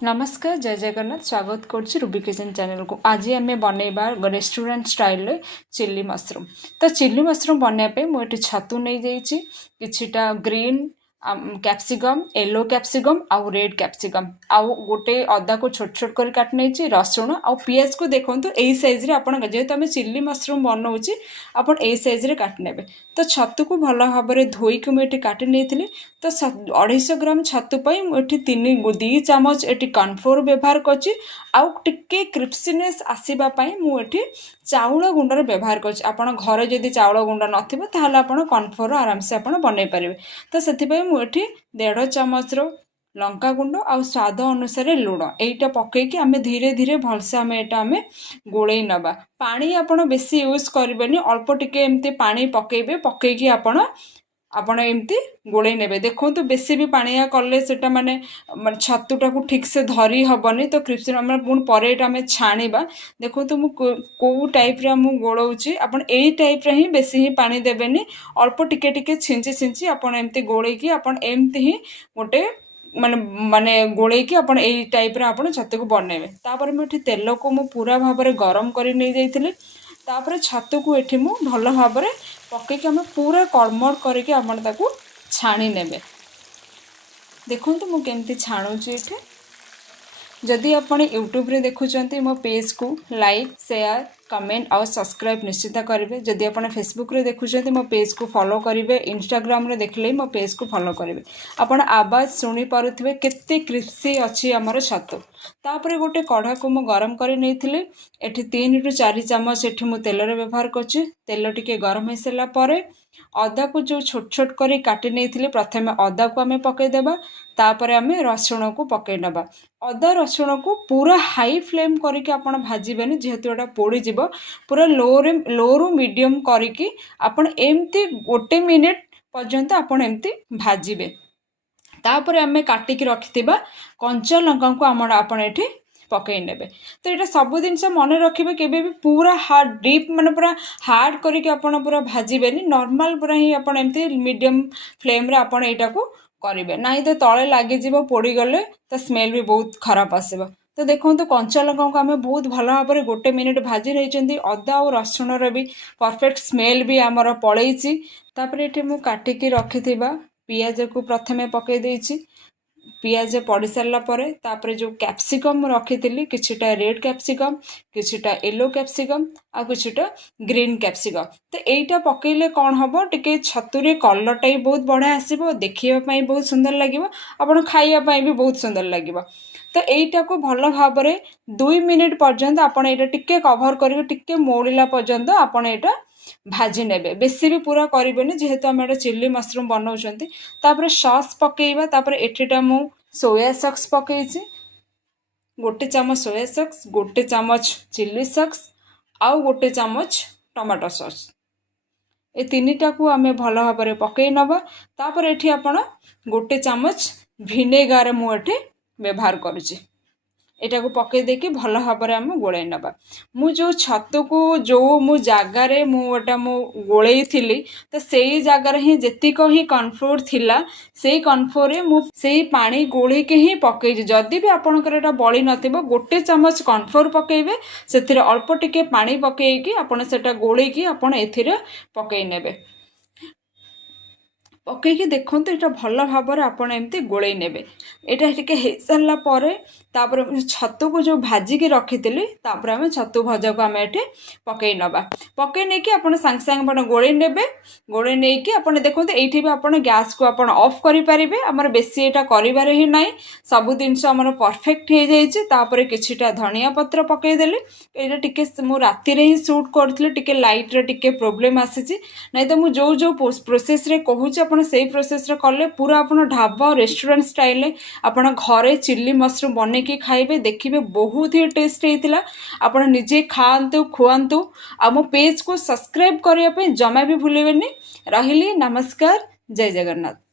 नमस्कार जय जगन्नाथ स्वागत करुच्ची रूबी किचन चैनल को। आज आम बनइबा रेस्टोरेंट स्टाइल चिल्ली मशरूम। तो चिल्ली मशरूम बनवाई मुझे छतु नहीं जाइए किछिटा ग्रीन कैप्सिकम येलो कैप्सिकम आउ रेड कैप्सिकम आउ गोटे अदा को छोट छोट कर काट नहीं रसुण आउ पियाज को देखो यही सैज रे आप जेहेतु आम चिल्ली मशरूम बनाऊे आप सैज रे काट ने। तो छतु को भल भाव में धोईक मुझे काटी नहीं तो 250 ग्राम छतुपाई मुझे 2 चामच ये कॉर्नफ्लोर व्यवहार करछि आउ टिके क्रिप्सीनेस आसवाई मुझे चाउल गुंडर व्यवहार करछि। आपण घरे जदि चाउल गुंड नथिबो ताहले आपण कॉर्नफ्लोर आराम से आपण बनै परिबे। तो सेथिपाई मुझे 1.5 चामच लंका गुंड आउ स्वाद अनुसार लुण एटा पकईकि आम धीरे धीरे भलसे आम एटा आम गोलई नबा। पानी आपण बेसी यूज करें अल्प टिके एमती पानी पकेबे पकईकि आपण एमती गोलई नेबे। देखो तो बेसी भी पानिया कले सेटा माने छतुटा को ठीक से धरी हबनी। तो क्रिप्सी पुणी पर आम छाणीबा। देखो तो कौ टाइप रे मु गोलौची आपण एई टाइप रे ही बेसी ही पानी देबेनी अल्प टिके टिके छिंची छिंची आपण एमती गोलैकी आपण एमती ही गोटे माने माने गोलैकी आपण एई टाइप रे आपण छतु को बनेबे। तापर मुठी तेल को मु पूरा भाव में गरम करी नै जाइथिली। तापर छतु को एठी मु भल भाव में पकईकि आम पूरा कड़मड़ करके आपण ताकू छाणी नेबे। देखो तो मु केमती छाणुची एठी। जदि आपण यूट्यूब रे देखुचंती मो पेज को लाइक शेयर कमेंट और सब्सक्राइब निश्चित करेंगे। जदि आपण फेसबुक रे देखुचंती मो पेज को फॉलो करेंगे इंस्टाग्राम रे देखले मो पेज को फॉलो करेंगे। आपण आवाज शुणी पारुथिबे केते क्रिस्पी अछि हमर छतु। तापरे गोटे कढ़ा को मु गरम कर नैथिले एठी 3 रु 4 चामच एठी मु तेल रे व्यवहार करछि। तेल टिके गरम हो सारा परे अदा को जो छोट छोट करी काटी नैथिले प्रथमे अदा को आमे पके देबा। तापरे आमे रसुण को पके नबा। अदा रसुण को पूरा हाई फ्लेम करके आपण भाजिबेनी जेहेतु एटा पोड़ी जिवो। पूरा लो रु मीडियम करके आपण एमती 1 मिनिट पर्यंत आपण एमती भाजिबे। तापरे आमे काटिकी रखिथिबा कंचा लंका को आपण एठी पकई नेबे। तो ये सब जिनस मन रखिबे केबे भी पूरा हार्ड डीप माने पूरा हार्ड करके आपण पूरा भाजिबेनी नॉर्मल पूरा ही आपण एमती मीडियम फ्लेम रे आपण एटा को करिवे नाही तो तळे लागि जिवो पोड़ी गले तो स्मेल भी बहुत खराब आसीबो। तो देखो तो कंचा लंका को आम बहुत भल भाव में 1 मिनिट भाजी रही अदा और रसुण भी परफेक्ट स्मेल भी आमर पलैछि। तापर एठी मु काटिकी रखिथिबा पियाज को प्रथमे पकई देछि। पियाज पड़ सारा पर तापर जो कैप्सिकम रखी किछिटा रेड कैप्सिकम किछिटा येलो कैप्सिकम आ किछिटा ग्रीन कैप्सिकम। तो यहीटा पकईले कौन हम टिके छतुरे कलरटा भी बहुत बढ़िया आसो देखा बहुत सुंदर लगे आपड़ खाइबापी भी बहुत सुंदर लगे। तो यहीटा को भल भाव में 2 मिनिट पर्यंत आपड़ ये टिके कभर करके मौड़ला पर्यंत आपड़ ये भाजी नेबे। बेसी भी पूरा करेंगे जेहेतु आम चिल्ली मशरूम बनाऊँ। तापर सॉस पकेइबा। तापर एठीटा मु सोया सॉस पकईछि 1 चामच सोया सॉस 1 चामच चिल्ली सॉस आउ 1 चामच टमाटो सॉस ए 3टा को आम भल भाव में पकई नबा। तापर एठी आपण 1 चामच भिनेगार मु एठी व्यवहार करुछि। एटा को पकई देके भल भाव में आम गोलई नबा। मु जो छतु को जो मु जगार मुटा मु गोलई थिली तो सेई जगार ही जेतिक ही कॉर्नफ्लोर थिला सेई कॉर्नफ्लोर रे मु सेई पानी गोलई के ही पकई। जदि भी आपनकर एटा बळी नथिबो 1 चामच कॉर्नफ्लोर पकेइबे सेथिरे अल्प टिके पानी पकेइकी आपण सेटा गोलई की आपण एथिरे पकई नेबे। पकईकी देखो तो यहाँ भल भाव में आपड़ एमती गोलई नेबे। एटा टिके हो सारा पर तापर छतु को जो भाजिकी रखी तापर आम छतु भजा को आम एठी पकई नबा। पकई नहीं कि आपड़ सांगे सांगे आप गोलई नेबे। गोलई नहीं कि आपड़ देखो ये भी आपड़ गैस को आप ऑफ करें। आमर बेसी यहाँ कर ही ना सब जिनस आमर परफेक्ट हो जाइए। तापर किछिटा धनिया पत्र पकईदेली ये टिके मु राति रे ही शूट करूँ टिके लाइट रे टिके प्रोब्लेम आसी ना तो मुझे जो जो प्रोसेस रे कहूँ आप से प्रोसेस रे कले पूरा आप ढाबा रेस्टोरेंट स्टाइल आप घरे चिल्ली मशरूम बने कि खाइबे देखिए बहुत ही टेस्ट होता। आप निजे खातु खुआतु आ मो पेज को सब्सक्राइब करने जमा भी भूलें। रही नमस्कार जय जगन्नाथ।